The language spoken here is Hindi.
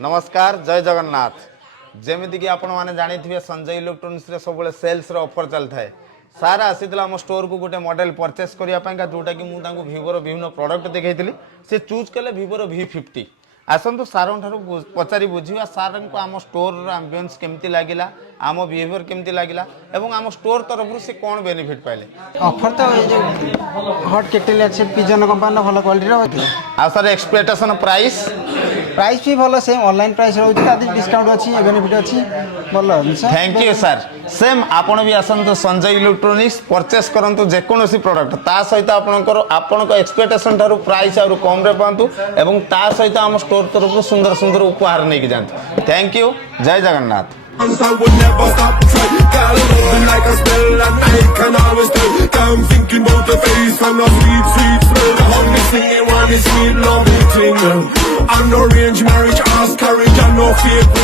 नमस्कार जय जगन्नाथ जमीती कि आपण मैंने जानी थे संजय इलेक्ट्रोनिक्स रे सब सेल्स रे ऑफर चलता है सारा आसीला आम स्टोर को गोटे मॉडल परचेस करने जोटा कि मुझे भिवोर विभिन्न प्रोडक्ट देखी से चूज कले भिवोर V50 आसतु सार पचारि बुझा सार को आम स्टोर आंबियंस केमती लगिला आम बिहेवियर केमती लगिला एवं आम स्टोर तरफ से कौन बेनिफिट पाइले ऑफर तो ये हॉट केटल अच्छे पिजन कंपनी भल क्वालिटी आ सर एक्सपेक्टेशन प्राइस प्राइस भी भल सेम ऑनलाइन प्राइस रोची डिस्काउंट अच्छी बेनिफिट अच्छी भल थैंक यू सर सेम आपण भी आसतु संजय इलेक्ट्रोनिक्स परचेस करूँ जेकोसी प्रोडक्ट ता सहित आपण एक्सपेक्टेशन ठारू प्राइस आरु कम रे पातु एवं ता सहित आम स्टोर तरफ सुंदर सुंदर उपहार नहीं जाते थैंक यू जय Jagannath I would never stop trying. Girl, loving like a spell and I can always tell. I'm thinking about the face and the sweet, sweet smell. The honey singing one is sweet, love it, tingle. I'm no range marriage, ask courage and no fake.